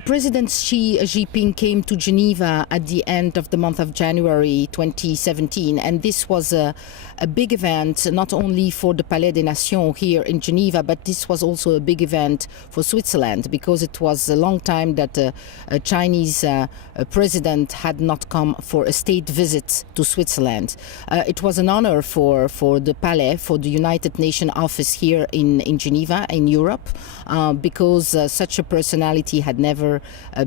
President Xi Jinping came to Geneva at the end of the month of January 2017, and this was a big event not only for the Palais des Nations here in Geneva, but this was also a big event for Switzerland, because it was a long time that a Chinese president had not come for a state visit to Switzerland. It was an honor for the Palais, for the United Nations office here in Geneva, in Europe, because such a personality had never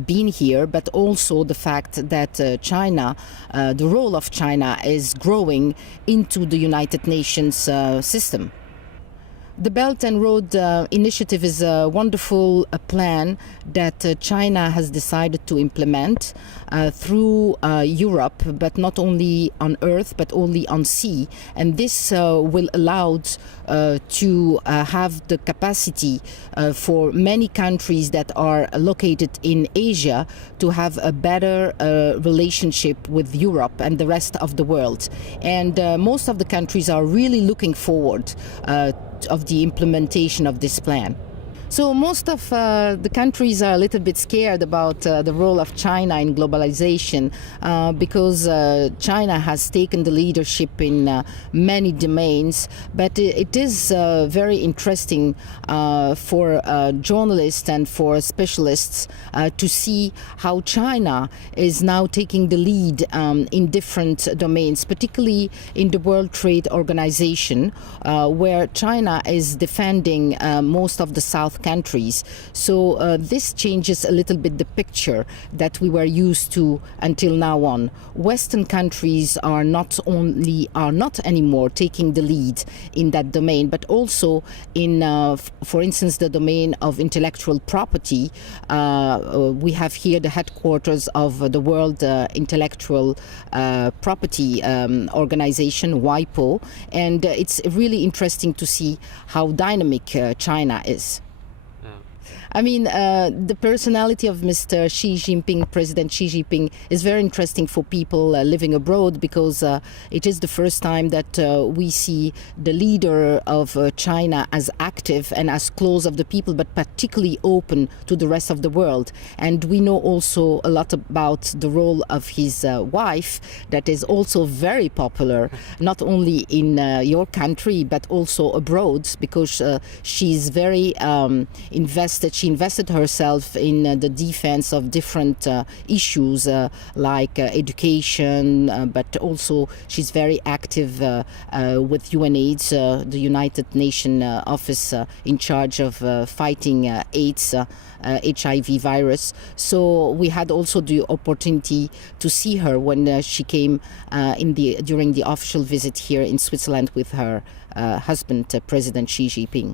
been here, but also the fact that China, the role of China is growing into the United Nations system. The Belt and Road Initiative is a wonderful plan that China has decided to implement through Europe, but not only on earth, but only on sea. And this will allow to have the capacity for many countries that are located in Asia to have a better relationship with Europe and the rest of the world. And most of the countries are really looking forward of the implementation of this plan. So most of the countries are a little bit scared about the role of China in globalization because China has taken the leadership in many domains, but it is very interesting for journalists and for specialists to see how China is now taking the lead in different domains, particularly in the World Trade Organization, where China is defending most of the South countries. So this changes a little bit the picture that we were used to until now on. Western countries are not anymore taking the lead in that domain, but also in, for instance, the domain of intellectual property. We have here the headquarters of the World Intellectual Property Organization, WIPO, and it's really interesting to see how dynamic China is. I mean, the personality of Mr. Xi Jinping, President Xi Jinping, is very interesting for people living abroad, because it is the first time that we see the leader of China as active and as close of the people, but particularly open to the rest of the world. And we know also a lot about the role of his wife, that is also very popular, not only in your country, but also abroad, because she's very invested. She invested herself in the defense of different issues like education, but also she's very active with UNAIDS, the United Nations office in charge of fighting AIDS, HIV virus. So we had also the opportunity to see her when she came during the official visit here in Switzerland with her husband, President Xi Jinping.